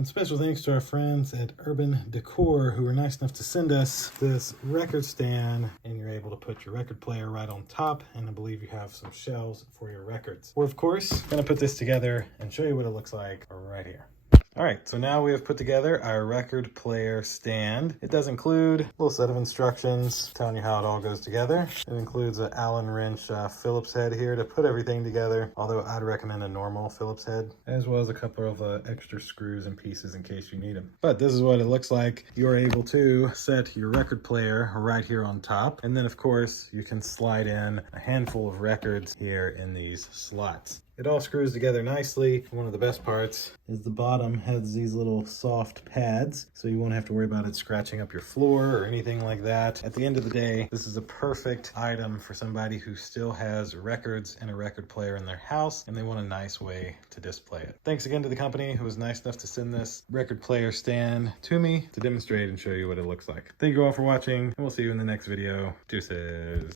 And special thanks to our friends at Urban Decor who were nice enough to send us this record stand, and you're able to put your record player right on top, and I believe you have some shelves for your records. We're of course gonna put this together and show you what it looks like right here. All right, so now we have put together our record player stand. It does include a little set of instructions telling you how it all goes together. It includes an Allen wrench Phillips head here to put everything together, although I'd recommend a normal Phillips head, as well as a couple of extra screws and pieces in case you need them. But this is what it looks like. You're able to set your record player right here on top, and then of course you can slide in a handful of records here in these slots. It all screws together nicely. One of the best parts is the bottom has these little soft pads, so you won't have to worry about it scratching up your floor or anything like that. At the end of the day, this is a perfect item for somebody who still has records and a record player in their house, and they want a nice way to display it. Thanks again to the company who was nice enough to send this record player stand to me to demonstrate and show you what it looks like. Thank you all for watching, and we'll see you in the next video. Deuces.